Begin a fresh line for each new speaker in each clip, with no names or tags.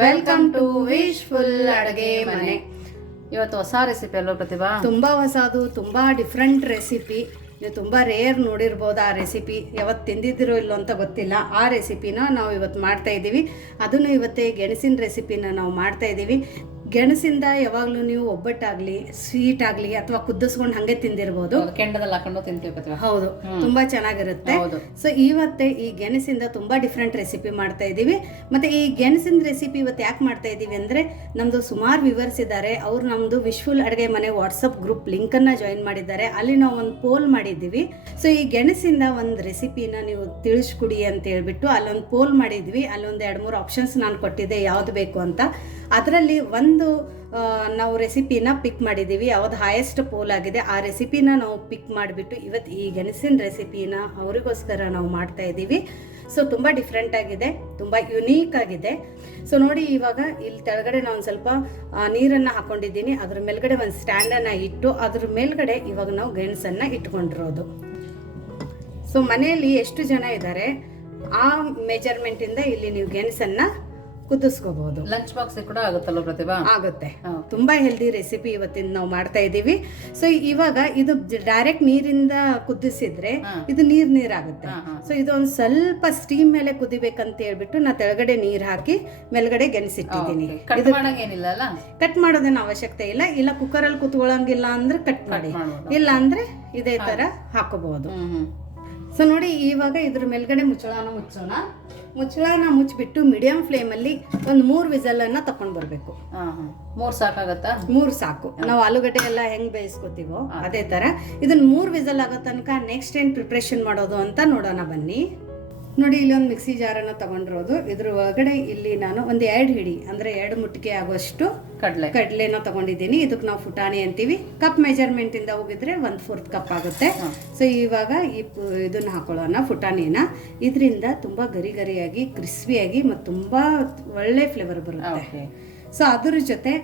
Welcome to wishful ಅಡುಗೆ ಮನೆ. ಇವತ್ತು ಹೊಸ ರೆಸಿಪಿ ಅಲ್ವ ಪ್ರತಿಭಾ?
ತುಂಬ ಹೊಸದು, ತುಂಬ ಡಿಫ್ರೆಂಟ್ ರೆಸಿಪಿ ನೀವು ತುಂಬ ರೇರ್ ನೋಡಿರ್ಬೋದು ಆ ರೆಸಿಪಿ ಯಾವತ್ತು ತಿಂದಿದ್ದೀರೋ ಇಲ್ಲೋ ಅಂತ ಗೊತ್ತಿಲ್ಲ. ಆ ರೆಸಿಪಿನ ನಾವು ಇವತ್ತು ಮಾಡ್ತಾ ಇದ್ದೀವಿ ಅದನ್ನು ಇವತ್ತೇ ಗೆಣಸಿನ ರೆಸಿಪಿನ ನಾವು ಮಾಡ್ತಾ ಇದ್ದೀವಿ ಗೆಣಸಿಂದ ಯಾವಾಗಲೂ ನೀವು ಒಬ್ಬಟ್ಟಾಗ್ಲಿ ಸ್ವೀಟ್ ಆಗಲಿ ಅಥವಾ ಕುದಿಸ್ಕೊಂಡು ಹಂಗೆ ತಿಂದಿರ್ಬೋದು.
ಹೌದು, ಕೆಂಡದಲ್ಲಿ ಹಾಕೊಂಡು
ಹೌದು ತುಂಬಾ ಚೆನ್ನಾಗಿರುತ್ತೆ. ಸೊ ಇವತ್ತೆ ಈ ಗೆಣಸಿಂದ ತುಂಬಾ ಡಿಫ್ರೆಂಟ್ ರೆಸಿಪಿ ಮಾಡ್ತಾ ಇದ್ದೀವಿ ಮತ್ತೆ ಈ ಗೆಣಸಿನ ರೆಸಿಪಿ ಇವತ್ತು ಯಾಕೆ ಮಾಡ್ತಾ ಇದ್ದೀವಿ ಅಂದ್ರೆ ನಮ್ದು ಸುಮಾರು ವಿವರ್ಸ್ ಇದ್ದಾರೆ. ಅವ್ರು ನಮ್ದು ವಿಶ್ವಲ್ ಅಡುಗೆ ಮನೆ ವಾಟ್ಸಪ್ ಗ್ರೂಪ್ ಲಿಂಕ್ ಅನ್ನ ಜಾಯಿನ್ ಮಾಡಿದ್ದಾರೆ. ಅಲ್ಲಿ ನಾವು ಒಂದು ಪೋಲ್ ಮಾಡಿದ್ದೀವಿ. ಸೊ ಈ ಗೆಣಸಿಂದ ಒಂದು ರೆಸಿಪಿನ ನೀವು ತಿಳಿಸ್ಕೊಡಿ ಅಂತ ಹೇಳ್ಬಿಟ್ಟು ಅಲ್ಲೊಂದು ಪೋಲ್ ಮಾಡಿದ್ವಿ ಅಲ್ಲೊಂದು ಎರಡು ಮೂರು ಆಪ್ಷನ್ಸ್ ನಾನು ಕೊಟ್ಟಿದ್ದೆ ಯಾವ್ದು ಬೇಕು ಅಂತ. ಅದರಲ್ಲಿ ಒಂದು ಆ, ನಾವು ರೆಸಿಪಿನ ಪಿಕ್ ಮಾಡಿದ್ದೀವಿ ಯಾವ್ದು ಹೈಯೆಸ್ಟ್ ಪೋಲ್ ಆಗಿದೆ ಆ ರೆಸಿಪಿನ ನಾವು ಪಿಕ್ ಮಾಡಿಬಿಟ್ಟು ಇವತ್ತು ಈ ಗೆಣಸಿನ ರೆಸಿಪಿನ ಅವರಿಗೋಸ್ಕರ ನಾವು ಮಾಡ್ತಾ ಇದ್ದೀವಿ ಸೊ ತುಂಬ ಡಿಫ್ರೆಂಟ್ ಆಗಿದೆ ತುಂಬ ಯುನೀಕ್ ಆಗಿದೆ. ಸೊ ನೋಡಿ ಇವಾಗ ಇಲ್ಲಿ ಕೆಳಗಡೆ ನಾನು ಸ್ವಲ್ಪ ನೀರನ್ನು ಹಾಕೊಂಡಿದ್ದೀನಿ. ಅದ್ರ ಮೇಲ್ಗಡೆ ಒಂದು ಸ್ಟ್ಯಾಂಡನ್ನು ಇಟ್ಟು ಅದ್ರ ಮೇಲ್ಗಡೆ ಇವಾಗ ನಾವು ಗೆಣಸನ್ನು ಇಟ್ಕೊಂಡಿರೋದು. ಸೊ ಮನೆಯಲ್ಲಿ ಎಷ್ಟು ಜನ ಇದ್ದಾರೆ ಆ ಮೆಜರ್ಮೆಂಟಿಂದ ಇಲ್ಲಿ ನೀವು ಗೆಣಸನ್ನು ಕುದಿಸ್ಕೋಬಹುದು.
ಲಂಚ್ ಬಾಕ್ಸ್ ಕೂಡ ಆಗುತ್ತಲ್ಲ ಪ್ರತಿಭಾ?
ಆಗುತ್ತೆ. ತುಂಬಾ ಹೆಲ್ದಿ ರೆಸಿಪಿ ಇವತ್ತಿನ ನಾವು ಮಾಡ್ತಾ ಇದ್ದೀವಿ. ಸೊ ಇವಾಗ ಇದು ಡೈರೆಕ್ಟ್ ನೀರಿಂದ ಕುದಿಸಿದ್ರೆ ಇದು ನೀರ್ ನೀರ್ ಆಗುತ್ತೆ ಸೊ ಇದು ಇದೊಂದು ಸ್ವಲ್ಪ ಸ್ಟೀಮ್ ಮೇಲೆ ಕುದಿಬೇಕಂತ ಹೇಳ್ಬಿಟ್ಟು ನಾ ತೆಳಗಡೆ ನೀರ್ ಹಾಕಿ ಮೇಲ್ಗಡೆ ಗೆಣಸಿಟ್ಟಿದ್ದೀನಿ
ಕಟ್
ಮಾಡೋದೇನು ಅವಶ್ಯಕತೆ ಇಲ್ಲ. ಇಲ್ಲ ಕುಕ್ಕರ್ ಅಲ್ಲಿ ಕುತ್ಕೊಳ್ಳಂಗಿಲ್ಲ ಅಂದ್ರೆ ಕಟ್ ಮಾಡಿ. ಇಲ್ಲ ಅಂದ್ರೆ ಇದೇ ತರ ಹಾಕೋಬಹುದು. ಸೊ ನೋಡಿ ಇವಾಗ ಇದ್ರ ಮೇಲ್ಗಡೆ ಮುಚ್ಚಳನ ಮುಚ್ಚೋಣ. ಮುಚ್ಚಳನ ಮುಚ್ಚಿಬಿಟ್ಟು ಮೀಡಿಯಂ ಫ್ಲೇಮಲ್ಲಿ ಒಂದು ಮೂರು ವಿಸಲನ್ನು ತಕೊಂಡು ಬರಬೇಕು.
ಮೂರು ಹಾ. ಮೂರ್ ಸಾಕಾಗತ್ತಾ?
ಮೂರು ಸಾಕು. ನಾವು ಆಲೂಗಡ್ಡೆ ಎಲ್ಲ ಹೆಂಗೆ ಬೇಯಿಸ್ಕೊತೀವೋ ಅದೇ ತರ. ಇದನ್ನ ಮೂರು ವಿಸಲ್ ಆಗೋ ತನಕ ನೆಕ್ಸ್ಟ್ ಏನು ಪ್ರಿಪ್ರೇಷನ್ ಮಾಡೋದು ಅಂತ ನೋಡೋಣ ಬನ್ನಿ. ನೋಡಿ ಇಲ್ಲೊಂದು ಮಿಕ್ಸಿ ಜಾರನ್ನ ತಗೊಂಡಿರೋದು. ಇದ್ರ ಒಳಗಡೆ ಇಲ್ಲಿ ನಾನು ಒಂದು ಎರಡು ಹಿಡಿ ಅಂದ್ರೆ ಎರಡು ಮುಟ್ಟಿಗೆ ಆಗುವಷ್ಟು
ಕಡಲೆ.
ಕಡಲೆನ ತಗೊಂಡಿದ್ದೀನಿ. ಇದಕ್ಕೆ ನಾವು ಫುಟಾಣಿ ಅಂತೀವಿ. ಕಪ್ ಮೆಜರ್ಮೆಂಟ್ ಇಂದ ಹೋಗಿದ್ರೆ ಒಂದು ಫೋರ್ತ್ ಕಪ್ ಆಗುತ್ತೆ. ಸೊ ಇವಾಗ ಈ ಇದನ್ನು ಹಾಕೊಳ್ಳೋಣ ಫುಟಾಣಿನ ಇದರಿಂದ ತುಂಬಾ ಗರಿ ಗರಿಯಾಗಿ ಕ್ರಿಸ್ಪಿಯಾಗಿ ಮತ್ತು ತುಂಬಾ ಒಳ್ಳೆ ಫ್ಲೇವರ್ ಬರುತ್ತೆ. ಸೊ ಅದ್ರ ಜೊತೆ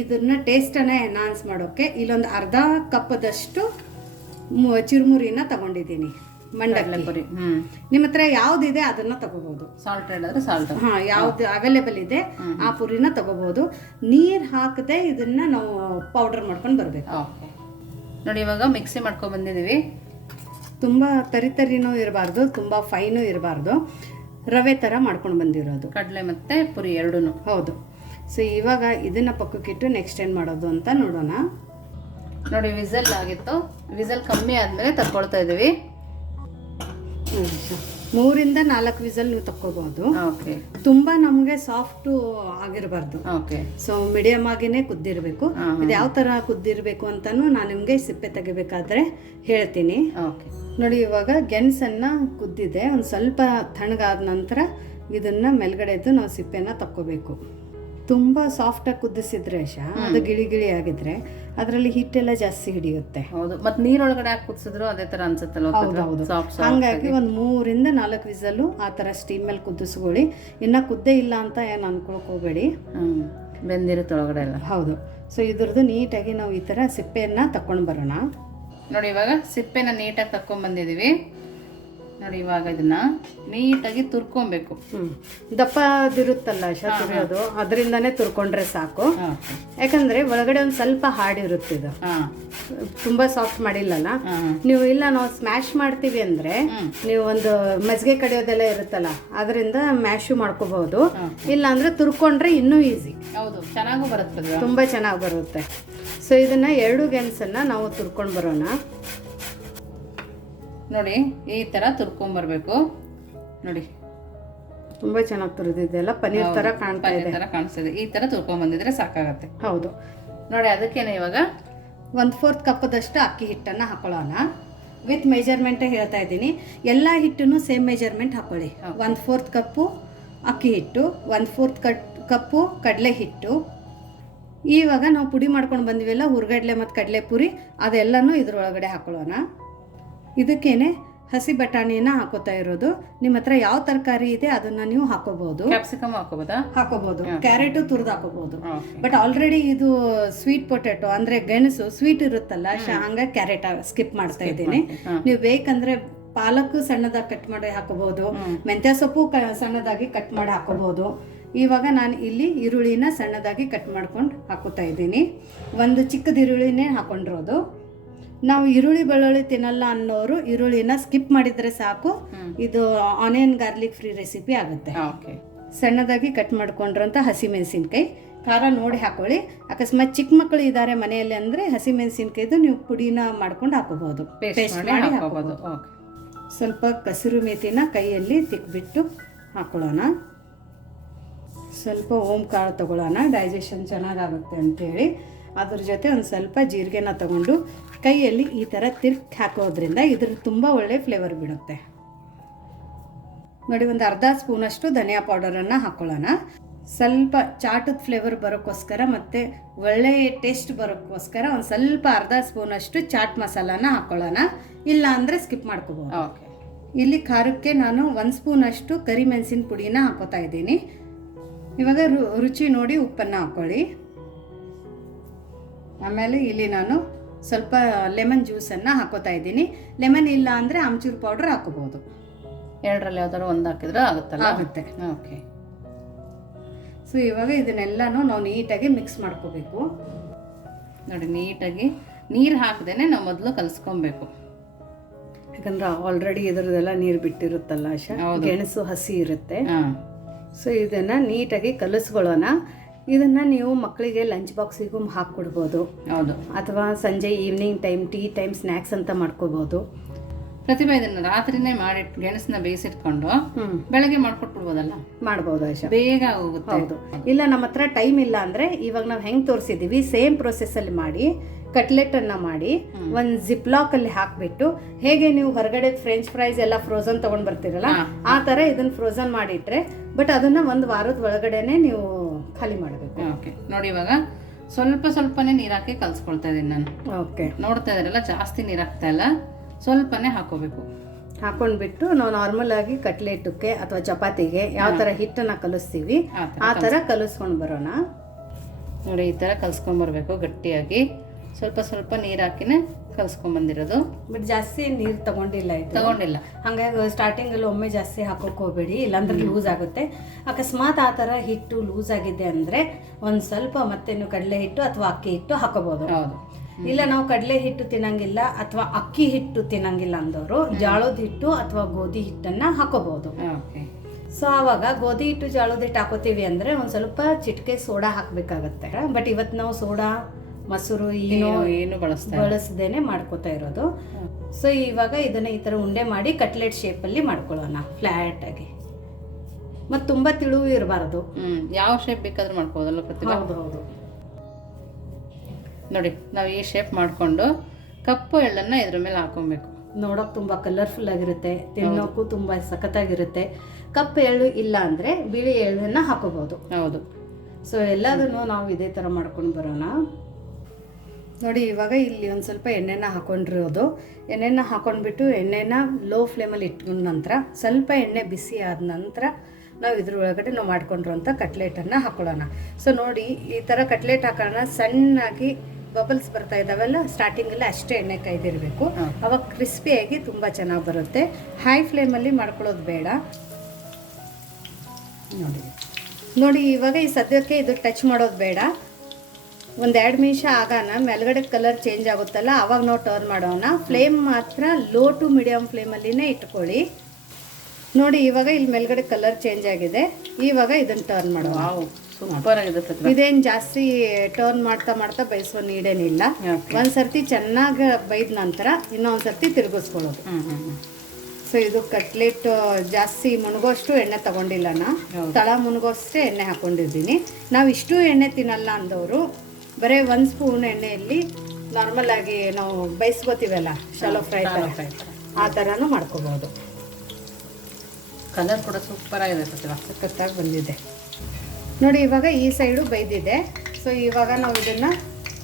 ಇದನ್ನ ಟೇಸ್ಟನ್ನ ಎನ್ಹಾನ್ಸ್ ಮಾಡೋಕ್ಕೆ ಇಲ್ಲೊಂದು ಅರ್ಧ ಚುರುಮುರಿನ ಚಿರುಮುರಿನ ತಗೊಂಡಿದ್ದೀನಿ. ಮಂಡಕ್ಕಿ. ನಿಮ್ಮ ಹತ್ರ ಯಾವ್ದಿದೆ ಅದನ್ನ ತಗೋಬಹುದು
ಸಾಲ್ಟ್ ಹೇಳಿದ್ರೆ ಸಾಲ್ಟ್
ಹಾ ಯಾವ್ದು ಅವೈಲೇಬಲ್ ಇದೆ ಆ ಪುರಿನ ತಗೋಬಹುದು ನೀರ್ ಹಾಕದೆ ಇದನ್ನ ನಾವು ಪೌಡರ್ ಮಾಡ್ಕೊಂಡು ಬರ್ಬೇಕು.
ನೋಡಿ ಇವಾಗ ಮಿಕ್ಸಿ ಮಾಡ್ಕೊಂಡ್ ಬಂದಿದೀವಿ
ತುಂಬಾ ತರಿ ತರಿನೂ ಇರಬಾರ್ದು ತುಂಬಾ ಫೈನು ಇರಬಾರ್ದು. ರವೆ ತರ ಮಾಡ್ಕೊಂಡು ಬಂದಿರೋದು.
ಕಡಲೆ ಮತ್ತೆ ಪುರಿ ಎರಡೂ
ಹೌದು. ಸೊ ಇವಾಗ ಇದನ್ನ ಪಕ್ಕಕ್ಕಿಟ್ಟು ನೆಕ್ಸ್ಟ್ ಏನ್ ಮಾಡೋದು ಅಂತ ನೋಡೋಣ.
ನೋಡಿ ವಿಸಲ್ ಆಗಿತ್ತು. ವಿಸಲ್ ಕಮ್ಮಿ ಆದ್ಮೇಲೆ ತಕ್ಕೊಳ್ತಾ ಇದೀವಿ
ಹ್ಮ್. ಮೂರಿಂದ ನಾಲ್ಕು ವಿಸಲ್ ನೀವು ತಕ್ಕೋಬಹುದು ತುಂಬಾ ನಮಗೆ ಸಾಫ್ಟ್ ಆಗಿರಬಾರ್ದು. ಸೊ ಮೀಡಿಯಂ ಆಗಿನೇ ಕುದ್ದಿರಬೇಕು. ಇದು ಯಾವ ತರ ಕುದ್ದಿರಬೇಕು ಅಂತಾನು ನಾನು ನಿಮಗೆ ಸಿಪ್ಪೆ ತೆಗಿಬೇಕಾದ್ರೆ ಹೇಳ್ತೀನಿ. ನೋಡಿ ಇವಾಗ ಗೆಣಸನ್ನ ಕುದ್ದಿದೆ. ಒಂದು ಸ್ವಲ್ಪ ತಣ್ಣಗಾದ ನಂತರ ಇದನ್ನ ಮೇಲ್ಗಡೆದು ನಾವು ಸಿಪ್ಪೆನ ತಕ್ಕೋಬೇಕು. ತುಂಬಾ ಸಾಫ್ಟಾಗಿ ಕುದಿಸಿದ್ರೆ ಶಾ ಅದು ಗಿಳಿ ಗಿಳಿ ಆಗಿದ್ರೆ ಅದರಲ್ಲಿ ಹಿಟ್ಟೆಲ್ಲ ಜಾಸ್ತಿ ಹಿಡಿಯುತ್ತೆ.
ಹೌದು. ಮತ್ ನೀರೊಳಗಡೆ ಹಾಕಿ ಕುದಿಸಿದ್ರು ಅದೇ ತರ ಅನ್ಸುತ್ತಲ್ಲ
ಹೌದು
ಸಾಫ್ಟ್
ಹಂಗಾಗಿ ಒಂದು ಮೂರಿಂದ ನಾಲ್ಕು ವಿಸಲು ಆ ಥರ ಸ್ಟೀಮ್ ಮೇಲೆ ಕುದಿಸ್ಕೊಳ್ಳಿ. ಇನ್ನ ಕುದ್ದೇ ಇಲ್ಲ ಅಂತ ಏನು ಅನ್ಕೊಳಕ್ ಹೋಗ್ಬೇಡಿ.
ಹ್ಮ್. ಬೆಂದಿರುತ್ತೆ ಒಳಗಡೆ ಎಲ್ಲ.
ಹೌದು. ಸೊ ಇದ್ರದ್ದು ನೀಟಾಗಿ ನಾವು ಈ ಥರ ಸಿಪ್ಪೆಯನ್ನ ತಕೊಂಡು ಬರೋಣ.
ನೋಡಿ ಇವಾಗ ಸಿಪ್ಪೆನ ನೀಟಾಗಿ ತಕೊಂಡ್ ಬಂದಿದೀವಿ. ನೋಡಿ ಇವಾಗ ಇದನ್ನ ನೀಟಾಗಿ ತುರ್ಕೊಬೇಕು.
ದಪ್ಪ ದಪ್ಪದಿರುತ್ತಲ್ಲ ಶ ತುರಿಯೋದು ಅದರಿಂದನೇ ತುರ್ಕೊಂಡ್ರೆ ಸಾಕು. ಯಾಕಂದ್ರೆ ಒಳಗಡೆ ಒಂದು ಸ್ವಲ್ಪ ಹಾರ್ಡ್ ಇರುತ್ತೆ ಇದು ತುಂಬಾ ಸಾಫ್ಟ್ ಮಾಡಿಲ್ಲಲ್ಲ? ನೀವು ಇಲ್ಲ ನಾವು ಸ್ಮ್ಯಾಶ್ ಮಾಡ್ತೀವಿ ಅಂದ್ರೆ. ನೀವು ಒಂದು ಮಜ್ಜಿಗೆ ಕಡಿಯೋದೆಲ್ಲ ಇರುತ್ತಲ್ಲ ಅದರಿಂದ ಮ್ಯಾಶು ಮಾಡ್ಕೋಬಹುದು. ಇಲ್ಲ ಅಂದ್ರೆ ತುರ್ಕೊಂಡ್ರೆ ಇನ್ನೂ ಈಸಿ.
ಹೌದು ಚೆನ್ನಾಗೂ ಬರುತ್ತೆ
ತುಂಬಾ ಚೆನ್ನಾಗಿ ಬರುತ್ತೆ. ಸೊ ಇದನ್ನ ಎರಡು ಗೆಣಸನ್ನ ನಾವು ತುರ್ಕೊಂಡು ಬರೋಣ.
ನೋಡಿ ಈ ತರ ತುರ್ಕೊಂಬರ್ಬೇಕು. ನೋಡಿ.
ತುಂಬಾ ಚೆನ್ನಾಗಿ ತುರಿದಿದ್ದೆಲ್ಲ ಪನ್ನೀರ್ ತರ ಕಾಣ್ತಾ ಇದೆ.
ತರ ಕಾಣಿಸ್ತದೆ ಈ ತರ ತುರ್ಕೊಂಡ್ ಬಂದಿದ್ರೆ ಸಾಕಾಗತ್ತೆ.
ಹೌದು.
ನೋಡಿ ಅದಕ್ಕೇನೆ ಇವಾಗ
ಒಂದು ಫೋರ್ತ್ ಕಪ್ಪದಷ್ಟು ಅಕ್ಕಿ ಹಿಟ್ಟನ್ನು ಹಾಕೊಳ್ಳೋಣ. ವಿತ್ ಮೆಜರ್ಮೆಂಟ್ ಹೇಳ್ತಾ ಇದ್ದೀನಿ. ಎಲ್ಲ ಹಿಟ್ಟನ್ನು ಸೇಮ್ ಮೆಜರ್ಮೆಂಟ್ ಹಾಕೊಳ್ಳಿ. ಒಂದು ಫೋರ್ತ್ ಕಪ್ಪು ಅಕ್ಕಿ ಹಿಟ್ಟು ಒಂದು ಫೋರ್ತ್ ಕಟ್ ಕಪ್ಪು ಕಡಲೆ ಹಿಟ್ಟು. ಇವಾಗ ನಾವು ಪುಡಿ ಮಾಡ್ಕೊಂಡು ಬಂದಿವಲ್ಲ ಹುರ್ಗಡ್ಲೆ ಮತ್ತು ಕಡಲೆ ಪುರಿ ಅದೆಲ್ಲನೂ ಇದರೊಳಗಡೆ ಹಾಕೊಳ್ಳೋಣ. ಇದಕ್ಕೇನೆ ಹಸಿ ಬಟಾಣಿನ ಹಾಕೋತಾ ಇರೋದು. ನಿಮ್ಮ ಹತ್ರ ಯಾವ ತರಕಾರಿ ಇದೆ ಅದನ್ನ ನೀವು ಹಾಕೋಬಹುದು.
ಕ್ಯಾಪ್ಸಿಕಮ್ ಹಾಕೋಬಹುದಾ?
ಹಾಕೋಬಹುದು. ಕ್ಯಾರೆಟು ತುರಿದು ಹಾಕೋಬಹುದು. ಬಟ್ ಆಲ್ರೆಡಿ ಇದು ಸ್ವೀಟ್ ಪೊಟ್ಯಾಟೊ ಅಂದ್ರೆ ಗೆಣಸು ಸ್ವೀಟ್ ಇರುತ್ತಲ್ಲ ಹಂಗ ಕ್ಯಾರೆಟ್ ಸ್ಕಿಪ್ ಮಾಡ್ತಾ ಇದ್ದೀನಿ. ನೀವು ಬೇಕಂದ್ರೆ ಪಾಲಕ್ ಸಣ್ಣದಾಗಿ ಕಟ್ ಮಾಡಿ ಹಾಕೋಬಹುದು. ಮೆಂತ್ಯ ಸೊಪ್ಪು ಸಣ್ಣದಾಗಿ ಕಟ್ ಮಾಡಿ ಹಾಕೋಬಹುದು. ಇವಾಗ ನಾನು ಇಲ್ಲಿ ಈರುಳ್ಳಿನ ಸಣ್ಣದಾಗಿ ಕಟ್ ಮಾಡ್ಕೊಂಡು ಹಾಕೋತಾ ಇದ್ದೀನಿ. ಒಂದು ಚಿಕ್ಕದ ಈರುಳ್ಳಿನೇ ಹಾಕೊಂಡಿರೋದು. ನಾವು ಈರುಳ್ಳಿ ಬೆಳ್ಳುಳ್ಳಿ ತಿನ್ನಲ್ಲ ಅನ್ನೋರು ಈರುಳ್ಳಿನ ಸ್ಕಿಪ್ ಮಾಡಿದ್ರೆ ಸಾಕು. ಇದು ಆನಿಯನ್ ಗಾರ್ಲಿಕ್ ಫ್ರೀ ರೆಸಿಪಿ ಆಗುತ್ತೆ. ಸಣ್ಣದಾಗಿ ಕಟ್ ಮಾಡ್ಕೊಂಡಿರೋಂಥ ಹಸಿಮೆಣಸಿನ್ಕಾಯಿ. ಖಾರ ನೋಡಿ ಹಾಕೊಳ್ಳಿ. ಅಕಸ್ಮಾತ್ ಚಿಕ್ಕ ಮಕ್ಕಳು ಇದ್ದಾರೆ ಮನೆಯಲ್ಲಿ ಅಂದರೆ ಹಸಿಮೆಣಸಿನ್ಕಾಯ್ದು ನೀವು ಪುಡಿನ ಮಾಡ್ಕೊಂಡು ಹಾಕೋಬಹುದು.
ಪೇಸ್ಟ್ ಮಾಡಿ ಹಾಕೋಬೋದು ಓಕೆ.
ಸ್ವಲ್ಪ ಕಸಿರು ಮೇತಿನ ಕೈಯಲ್ಲಿ ತಿಕ್ಬಿಟ್ಟು ಹಾಕೊಳ್ಳೋಣ. ಸ್ವಲ್ಪ ಓಂ ಕಾಳು ತಗೊಳ್ಳೋಣ. ಡೈಜೆಷನ್ ಚೆನ್ನಾಗಾಗುತ್ತೆ ಅಂತೇಳಿ. ಅದ್ರ ಜೊತೆ ಒಂದು ಸ್ವಲ್ಪ ಜೀರಿಗೆನ ತಗೊಂಡು ಕೈಯಲ್ಲಿ ಈ ಥರ ತಿರ್ಕ್ ಹಾಕೋದ್ರಿಂದ ಇದ್ರ ತುಂಬ ಒಳ್ಳೆ ಫ್ಲೇವರ್ ಬಿಡುತ್ತೆ. ನೋಡಿ ಒಂದು ಅರ್ಧ ಸ್ಪೂನಷ್ಟು ಧನಿಯಾ ಪೌಡರನ್ನು ಹಾಕೊಳ್ಳೋಣ. ಸ್ವಲ್ಪ ಚಾಟದ ಫ್ಲೇವರ್ ಬರೋಕ್ಕೋಸ್ಕರ ಮತ್ತು ಒಳ್ಳೆ ಟೇಸ್ಟ್ ಬರೋಕ್ಕೋಸ್ಕರ ಒಂದು ಸ್ವಲ್ಪ ಅರ್ಧ ಸ್ಪೂನಷ್ಟು ಚಾಟ್ ಮಸಾಲಾನ ಹಾಕೊಳ್ಳೋಣ. ಇಲ್ಲ ಅಂದರೆ ಸ್ಕಿಪ್ ಮಾಡ್ಕೋಬೋದು
ಓಕೆ.
ಇಲ್ಲಿ ಖಾರಕ್ಕೆ ನಾನು ಒಂದು ಸ್ಪೂನಷ್ಟು ಕರಿಮೆಣಸಿನ ಪುಡಿನ ಹಾಕೋತಾ ಇದ್ದೀನಿ. ಇವಾಗ ರುಚಿ ನೋಡಿ ಉಪ್ಪನ್ನು ಹಾಕ್ಕೊಳ್ಳಿ ಆಮೇಲೆ ಇಲ್ಲಿ ನಾನು ಸ್ವಲ್ಪ ಲೆಮನ್ ಜ್ಯೂಸನ್ನು ಹಾಕೋತಾ ಇದ್ದೀನಿ. ಲೆಮನ್ ಇಲ್ಲ ಅಂದರೆ ಆಮ್ಚೂರು ಪೌಡರ್ ಹಾಕೋಬೋದು
ಎರಡರಲ್ಲಿ ಯಾವ್ದಾದ್ರು ಒಂದು ಹಾಕಿದ್ರೆ ಆಗುತ್ತಲ್ಲ?
ಆಗುತ್ತೆ.
ಓಕೆ.
ಸೊ ಇವಾಗ ಇದನ್ನೆಲ್ಲನೂ ನಾವು ನೀಟಾಗಿ ಮಿಕ್ಸ್ ಮಾಡ್ಕೋಬೇಕು.
ನೋಡಿ ನೀಟಾಗಿ ನೀರು ಹಾಕದೇನೆ ನಾವು ಮೊದಲು ಕಲಸ್ಕೊಬೇಕು.
ಯಾಕಂದ್ರೆ ಆಲ್ರೆಡಿ ಇದರದೆಲ್ಲ ನೀರು ಬಿಟ್ಟಿರುತ್ತಲ್ಲ. ಗೆಣಸು ಹಸಿ ಇರುತ್ತೆ.
ಹಾಂ.
ಸೊ ಇದನ್ನು ನೀಟಾಗಿ ಕಲಿಸ್ಕೊಳ್ಳೋಣ. ಇದನ್ನು ನೀವು ಮಕ್ಕಳಿಗೆ ಲಂಚ್ ಬಾಕ್ಸಿಗೂ ಹಾಕ್ಕೊಡ್ಬೋದು
ಹೌದು.
ಅಥವಾ ಸಂಜೆ evening time tea time snacks ಅಂತ ಮಾಡ್ಕೋಬೋದು.
ಪ್ರತಿಭಾ ಇದನ್ನ ರಾತ್ರಿನೇ ಮಾಡಿ ಗೆಣಸನ್ನ ಬೇಯಿಸಿಟ್ಕೊಂಡು ಬೆಳಗ್ಗೆ ಮಾಡ್ಕೊಟ್ಬಿಡ್ಬೋದಲ್ಲ?
ಮಾಡ್ಬೋದು ಆಶಾ
ಬೇಗ ಹೋಗುತ್ತೆ.
ಹೌದು. ಇಲ್ಲ ನಮ್ಮ ಹತ್ರ ಟೈಮ್ ಇಲ್ಲ ಅಂದ್ರೆ ಇವಾಗ ನಾವು ಹೆಂಗ್ ತೋರಿಸಿದ್ದೀವಿ ಸೇಮ್ ಪ್ರೊಸೆಸ್ಸಲ್ಲಿ ಮಾಡಿ ಕಟ್ಲೆಟನ್ನು ಮಾಡಿ ಒಂದು ಜಿಪ್ಲಾಕಲ್ಲಿ ಹಾಕಿಬಿಟ್ಟು ಹೇಗೆ ನೀವು ಹೊರಗಡೆ ಫ್ರೆಂಚ್ ಫ್ರೈಸ್ ಎಲ್ಲ ಫ್ರೋಸನ್ ತಗೊಂಡ್ ಬರ್ತೀರಲ್ಲ. ಆ ತರ ಇದನ್ನ ಫ್ರೋಸನ್ ಮಾಡಿಟ್ರೆ ಬಟ್ ಅದನ್ನ ಒಂದು ವಾರದ ಒಳಗಡೆನೆ ನೀವು ಖಾಲಿ ಮಾಡಬೇಕು.
ಓಕೆ. ನೋಡಿ ಇವಾಗ ಸ್ವಲ್ಪ ಸ್ವಲ್ಪನೇ ನೀರು ಹಾಕಿ ಕಲ್ಸ್ಕೊಳ್ತಾ ಇದ್ದೀನಿ ನಾನು.
ಓಕೆ.
ನೋಡ್ತಾ ಇದ್ರಲ್ಲ ಜಾಸ್ತಿ ನೀರು ಹಾಕ್ತಾ ಇಲ್ಲ. ಸ್ವಲ್ಪನೇ ಹಾಕೋಬೇಕು.
ಹಾಕೊಂಡ್ಬಿಟ್ಟು ನಾವು ನಾರ್ಮಲ್ ಆಗಿ ಕಟ್ಲೆಟಕ್ಕೆ ಅಥವಾ ಚಪಾತಿಗೆ ಯಾವ ಥರ ಹಿಟ್ಟನ್ನು ಕಲಿಸ್ತೀವಿ
ಆ ಥರ
ಕಲಿಸ್ಕೊಂಡು ಬರೋಣ.
ನೋಡಿ ಈ ಥರ ಕಲಿಸ್ಕೊಂಡ್ಬರ್ಬೇಕು ಗಟ್ಟಿಯಾಗಿ. ಸ್ವಲ್ಪ ಸ್ವಲ್ಪ ನೀರು ಹಾಕಿನೇ ಕಲ್ಸ್ಕೊಂಬಂದಿರೋದು
ಬಟ್ ಜಾಸ್ತಿ ನೀರು ತಗೊಂಡಿಲ್ಲ ಇದು.
ತಗೊಂಡಿಲ್ಲ.
ಹಾಗಾಗಿ ಸ್ಟಾರ್ಟಿಂಗಲ್ಲಿ ಒಮ್ಮೆ ಜಾಸ್ತಿ ಹಾಕೋಕ್ ಹೋಗ್ಬೇಡಿ ಇಲ್ಲಾಂದ್ರೆ ಲೂಸ್ ಆಗುತ್ತೆ. ಅಕಸ್ಮಾತ್ ಆ ಥರ ಹಿಟ್ಟು ಲೂಸ್ ಆಗಿದೆ ಅಂದ್ರೆ ಒಂದು ಸ್ವಲ್ಪ ಮತ್ತೇನು ಕಡಲೆ ಹಿಟ್ಟು ಅಥವಾ ಅಕ್ಕಿ ಹಿಟ್ಟು ಹಾಕೋಬಹುದು
ಹೌದು.
ಇಲ್ಲ ನಾವು ಕಡಲೆ ಹಿಟ್ಟು ತಿನ್ನಂಗಿಲ್ಲ ಅಥವಾ ಅಕ್ಕಿ ಹಿಟ್ಟು ತಿನ್ನಂಗಿಲ್ಲ ಅಂದವರು ಜಾಳದ ಹಿಟ್ಟು ಅಥವಾ ಗೋಧಿ ಹಿಟ್ಟನ್ನ ಹಾಕೋಬಹುದು ಸೊ ಆವಾಗ ಗೋಧಿ ಹಿಟ್ಟು ಜಾಳದ ಹಿಟ್ಟು ಹಾಕೋತೀವಿ ಅಂದ್ರೆ ಒಂದ್ ಸ್ವಲ್ಪ ಚಿಟಿಕೆ ಸೋಡಾ ಹಾಕ್ಬೇಕಾಗತ್ತೆ. ಬಟ್ ಇವತ್ತು ನಾವು ಸೋಡಾ ಮೊಸರು ಏನೋ
ಏನು
ಬಳಸದೇನೆ ಮಾಡ್ಕೋತಾ ಇರೋದು. ಸೊ ಇವಾಗ ಇದನ್ನ ಈ ಥರ ಉಂಡೆ ಮಾಡಿ ಕಟ್ಲೆಟ್ ಶೇಪಲ್ಲಿ ಮಾಡ್ಕೊಳ್ಳೋಣ ಫ್ಲ್ಯಾಟ್ ಆಗಿ. ಮತ್ತೆ ತುಂಬಾ ತಿಳುವು ಇರಬಾರ್ದು.
ಹ್ಮ್ ಯಾವ ಶೇಪ್ ಬೇಕಾದ್ರೂ ಮಾಡ್ಕೋದಲ್ಲ ಪ್ರತಿಭಾ?
ಹೌದು ಹೌದು.
ನೋಡಿ ನಾವು ಈ ಶೇಪ್ ಮಾಡಿಕೊಂಡು ಕಪ್ಪು ಎಳ್ಳನ್ನ ಇದ್ರ ಮೇಲೆ ಹಾಕೊಬೇಕು.
ನೋಡೋಕೆ ತುಂಬ ಕಲರ್ಫುಲ್ ಆಗಿರುತ್ತೆ ತಿನ್ನೋಕ್ಕೂ ತುಂಬ ಸಖತ್ತಾಗಿರುತ್ತೆ. ಕಪ್ಪು ಎಳ್ಳು ಇಲ್ಲ ಅಂದರೆ ಬಿಳಿ ಎಳ್ಳನ್ನ ಹಾಕೋಬಹುದು
ಹೌದು.
ಸೊ ಎಲ್ಲದನ್ನು ನಾವು ಇದೇ ಥರ ಮಾಡ್ಕೊಂಡು ಬರೋಣ. ನೋಡಿ ಇವಾಗ ಇಲ್ಲಿ ಒಂದು ಸ್ವಲ್ಪ ಎಣ್ಣೆನ ಹಾಕೊಂಡಿರೋದು. ಎಣ್ಣೆನ ಹಾಕೊಂಡ್ಬಿಟ್ಟು ಎಣ್ಣೆನ ಲೋ ಫ್ಲೇಮಲ್ಲಿ ಇಟ್ಕೊಂಡ ನಂತರ ಸ್ವಲ್ಪ ಎಣ್ಣೆ ಬಿಸಿ ಆದ ನಂತರ ನಾವು ಇದ್ರೊಳಗಡೆ ನಾವು ಮಾಡ್ಕೊಂಡಿರೋಂಥ ಕಟ್ಲೆಟನ್ನು ಹಾಕೊಳ್ಳೋಣ. ಸೊ ನೋಡಿ ಈ ಥರ ಕಟ್ಲೆಟ್ ಹಾಕೋಣ ಸಣ್ಣಾಗಿ ಬಬಲ್ಸ್ ಬರ್ತಾ ಇದ್ದಾವಲ್ಲ ಸ್ಟಾರ್ಟಿಂಗಲ್ಲಿ ಅಷ್ಟೇ ಎಣ್ಣೆ ಕಾಯ್ದಿರಬೇಕು. ಅವಾಗ ಕ್ರಿಸ್ಪಿಯಾಗಿ ತುಂಬ ಚೆನ್ನಾಗಿ ಬರುತ್ತೆ. ಹೈ ಫ್ಲೇಮಲ್ಲಿ ಮಾಡ್ಕೊಳ್ಳೋದು ಬೇಡ. ನೋಡಿ. ನೋಡಿ ಇವಾಗ ಈ ಸದ್ಯಕ್ಕೆ ಇದು ಟಚ್ ಮಾಡೋದು ಬೇಡ. ಒಂದು ಎರಡು ನಿಮಿಷ ಆಗೋಣ ಮೇಲ್ಗಡೆ ಕಲರ್ ಚೇಂಜ್ ಆಗುತ್ತಲ್ಲ ಅವಾಗ ನಾವು ಟರ್ನ್ ಮಾಡೋಣ. ಫ್ಲೇಮ್ ಮಾತ್ರ ಲೋ ಟು ಮೀಡಿಯಮ್ ಫ್ಲೇಮಲ್ಲಿನೇ ಇಟ್ಕೊಳ್ಳಿ. ನೋಡಿ ಇವಾಗ ಇಲ್ಲಿ ಮೇಲ್ಗಡೆ ಕಲರ್ ಚೇಂಜ್ ಆಗಿದೆ. ಇವಾಗ ಇದನ್ನು ಟರ್ನ್ ಮಾಡೋಣ.
ಸೂಪರ್ ಆಗಿದೆ
ಇದೇನು ಜಾಸ್ತಿ ಟರ್ನ್ ಮಾಡ್ತಾ ಮಾಡ್ತಾ ಬೇಯಿಸೋ ನೀಡೇನಿಲ್ಲ.
Okay.
ಒಂದು ಸರ್ತಿ ಚೆನ್ನಾಗಿ ಬೈದ ನಂತರ ಇನ್ನೊಂದು ಸರ್ತಿ ತಿರುಗಿಸ್ಕೊಳ್ಳೋದು ಸೊ ಇದು ಕಟ್ಲೆಟ್ ಜಾಸ್ತಿ ಮುಣಗೋಷ್ಟು ಎಣ್ಣೆ ತಗೊಂಡಿಲ್ಲ ನಾ. ತಳ ಮುಣಗೋಷ್ಟೇ ಎಣ್ಣೆ ಹಾಕೊಂಡಿದ್ದೀನಿ. ನಾವು ಇಷ್ಟು ಎಣ್ಣೆ ತಿನ್ನಲ್ಲ ಅಂದವರು ಬರೀ ಒಂದು ಸ್ಪೂನ್ ಎಣ್ಣೆಯಲ್ಲಿ ನಾರ್ಮಲ್ ಆಗಿ ನಾವು ಬೈಸ್ಕೋತೀವಲ್ಲ ಶಾಲೋ ಫ್ರೈ ಥರ
Shallow
ಆ ಥರನೂ ಮಾಡ್ಕೋಬೋದು.
ಕಲರ್ ಕೂಡ ಸೂಪರ್ ಆಗಿದೆ ಸಕ್ಕತ್ತಾಗಿ
ಸಖತ್ತಾಗಿ ಬಂದಿದೆ. ನೋಡಿ ಇವಾಗ ಈ ಸೈಡು ಬೈದಿದೆ ಸೊ ಇವಾಗ ನಾವು ಇದನ್ನು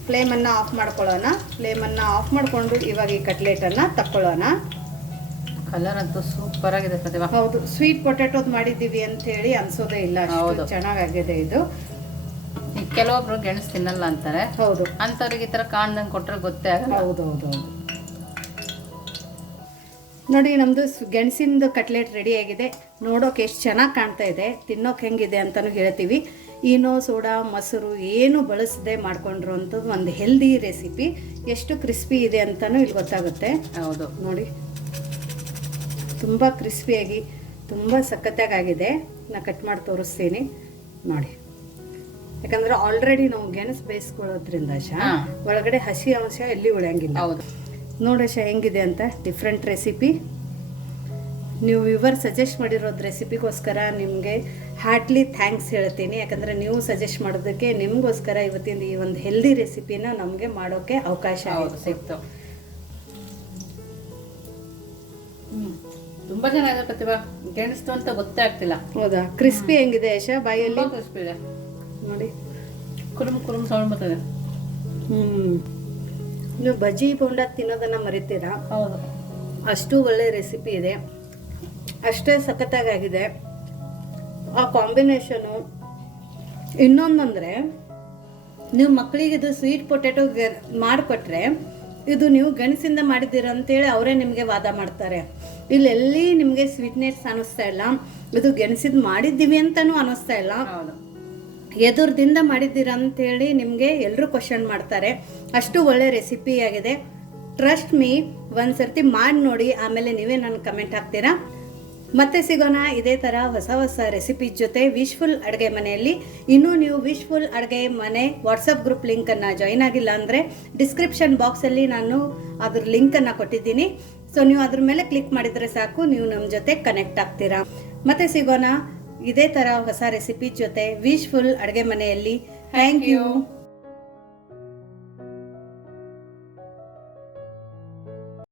ಫ್ಲೇಮನ್ನು ಆಫ್ ಮಾಡ್ಕೊಳ್ಳೋಣ. ಫ್ಲೇಮನ್ನು ಆಫ್ ಮಾಡಿಕೊಂಡು ಇವಾಗ ಈ ಕಟ್ಲೆಟನ್ನು ತಕ್ಕೊಳ್ಳೋಣ.
ಕಲರ್ ಅಂತೂ ಸೂಪರ್ ಆಗಿದೆ ಪ್ರತಿಭಾ
ಹೌದು ಸ್ವೀಟ್ ಪೊಟ್ಯಾಟೋದ್ ಮಾಡಿದ್ದೀವಿ ಅಂತ ಹೇಳಿ ಅನ್ಸೋದೇ ಇಲ್ಲ ಚೆನ್ನಾಗಾಗಿದೆ ಇದು.
ಕೆಲವೊಬ್ರು ಗೆಣಸು ತಿನ್ನಲ್ಲ ಅಂತಾರೆ.
ಹೌದು.
ಅಂಥವ್ರಿಗೆ ಈ ಥರ ಕಾಣ್ದಂಗೆ ಕೊಟ್ಟರೆ ಗೊತ್ತೇ ಆಗಲ್ಲ.
ಹೌದು ಹೌದು ಹೌದು. ನೋಡಿ ನಮ್ಮದು ಗೆಣಸಿಂದು ಕಟ್ಲೆಟ್ ರೆಡಿ ಆಗಿದೆ. ನೋಡೋಕೆ ಎಷ್ಟು ಚೆನ್ನಾಗಿ ಕಾಣ್ತಾ ಇದೆ. ತಿನ್ನೋಕೆ ಹೆಂಗಿದೆ ಅಂತಲೂ ಹೇಳ್ತೀವಿ. ಈನೋ ಸೋಡಾ ಮೊಸರು ಏನು ಬಳಸದೆ ಮಾಡ್ಕೊಂಡ್ರು ಅಂತ ಒಂದು ಹೆಲ್ದಿ ರೆಸಿಪಿ. ಎಷ್ಟು ಕ್ರಿಸ್ಪಿ ಇದೆ ಅಂತಲೂ ಇಲ್ಲಿ ಗೊತ್ತಾಗುತ್ತೆ.
ಹೌದು.
ನೋಡಿ. ತುಂಬ ಕ್ರಿಸ್ಪಿಯಾಗಿ ತುಂಬ ಸಖತ್ತಾಗಿದೆ ನಾ ಕಟ್ ಮಾಡಿ ತೋರಿಸ್ತೀನಿ. ನೋಡಿ. ಯಾಕಂದ್ರೆ ಆಲ್ರೆಡಿ ನಾವು ಗೆಣಸ್ ಬೇಯಿಸ್ಕೊಳ್ಳೋದ್ರಿಂದ ಶಾ. ಒಳಗಡೆ ಹಸಿ ಅಂಶ ಎಲ್ಲಿ ಉಳಿಯಂಗಿಲ್ಲ.
ಹೌದು.
ನೋಡ ಶಾ ಹೆಂಗಿದೆ ಅಂತ ಡಿಫ್ರೆಂಟ್ ರೆಸಿಪಿ ನೀವು ವಿವರ್ ಸಜೆಸ್ಟ್ ಮಾಡಿರೋದು ರೆಸಿಪಿಗೋಸ್ಕರ ನಿಮಗೆ ಹಾರ್ಟ್ಲಿ ಥ್ಯಾಂಕ್ಸ್ ಹೇಳ್ತೀನಿ. ಯಾಕಂದರೆ ನೀವು ಸಜೆಸ್ಟ್ ಮಾಡೋದಕ್ಕೆ ನಿಮಗೋಸ್ಕರ ಇವತ್ತಿನ ಈ ಒಂದು ಹೆಲ್ದಿ ರೆಸಿಪಿನ ನಮಗೆ ಮಾಡೋಕ್ಕೆ ಅವಕಾಶ
ಸಿಕ್ತು. ತುಂಬ ಚೆನ್ನಾಗಿದೆ ಪ್ರತಿಭಾ. ಗೆಣಸ್ತು ಅಂತ ಗೊತ್ತೇ ಆಗ್ತಿಲ್ಲ.
ಹೌದಾ? ಕ್ರಿಸ್ಪಿ ಹೆಂಗಿದೆ ಯಶ ಬಾಯಲ್ಲಿ?
ಕ್ರಿಸ್ಪಿ ಇದೆ.
ನೋಡಿ.
ಕುರುಮ್ ಕುರುಮ್ ಸೌಂಡ್ ಬರ್ತದೆ.
ಹ್ಮ್. ನೀವು ಬಜ್ಜಿ ಬೋಂಡ ತಿನ್ನೋದನ್ನ ಮರಿತೀರಾ?
ಹೌದು.
ಅಷ್ಟು ಒಳ್ಳೆ ರೆಸಿಪಿ ಇದೆ. ಅಷ್ಟೇ ಸಖತ್ತಾಗಿದೆ ಆ ಕಾಂಬಿನೇಷನು ಇನ್ನೊಂದಂದ್ರೆ ನೀವು ಮಕ್ಕಳಿಗೆ ಇದು ಸ್ವೀಟ್ ಪೊಟ್ಯಾಟೊ ಮಾಡಿಕೊಟ್ರೆ ಇದು ನೀವು ಗೆಣಸಿಂದ ಮಾಡಿದ್ದೀರ ಅಂತೇಳಿ ಅವರೇ ನಿಮಗೆ ವಾದ ಮಾಡ್ತಾರೆ. ಇಲ್ಲೆಲ್ಲಿ ನಿಮಗೆ ಸ್ವೀಟ್ನೆಸ್ ಅನ್ನಿಸ್ತಾ ಇಲ್ಲ. ಇದು ಗೆಣಸಿದ್ ಮಾಡಿದ್ದೀವಿ ಅಂತಲೂ ಅನ್ನಿಸ್ತಾ ಇಲ್ಲ. ಎದುರ್ದಿಂದ ಮಾಡಿದ್ದೀರ ಅಂತೇಳಿ ನಿಮಗೆ ಎಲ್ಲರೂ ಕ್ವಶನ್ ಮಾಡ್ತಾರೆ. ಅಷ್ಟು ಒಳ್ಳೆ ರೆಸಿಪಿ ಆಗಿದೆ. ಟ್ರಸ್ಟ್ ಮೀ ಒಂದು ಸರ್ತಿ ಮಾಡಿ ನೋಡಿ, ಆಮೇಲೆ ನೀವೇ ನನ್ನ ಕಮೆಂಟ್ ಹಾಕ್ತೀರಾ? ಮತ್ತೆ ಸಿಗೋಣ ಇದೇ ಥರ ಹೊಸ ಹೊಸ ರೆಸಿಪಿ ಜೊತೆ ವಿಶ್ಫುಲ್ ಅಡುಗೆ ಮನೆಯಲ್ಲಿ. ಇನ್ನೂ ನೀವು ವಿಶ್ಫುಲ್ ಅಡುಗೆ ಮನೆ ವಾಟ್ಸಪ್ ಗ್ರೂಪ್ ಲಿಂಕನ್ನು ಜಾಯಿನ್ ಆಗಿಲ್ಲ ಅಂದರೆ ಡಿಸ್ಕ್ರಿಪ್ಷನ್ ಬಾಕ್ಸಲ್ಲಿ ನಾನು ಅದ್ರ ಲಿಂಕನ್ನು ಕೊಟ್ಟಿದ್ದೀನಿ. ಸೊ ನೀವು ಅದ್ರ ಮೇಲೆ ಕ್ಲಿಕ್ ಮಾಡಿದರೆ ಸಾಕು, ನೀವು ನಮ್ಮ ಜೊತೆ ಕನೆಕ್ಟ್ ಆಗ್ತೀರಾ? ಮತ್ತೆ ಸಿಗೋಣ. ಇದೇ ಥರ ಹೊಸ ರೆಸಿಪಿ ಜೊತೆ ವಿಶ್ಫುಲ್ ಅಡುಗೆ ಮನೆಯಲ್ಲಿ. Thank you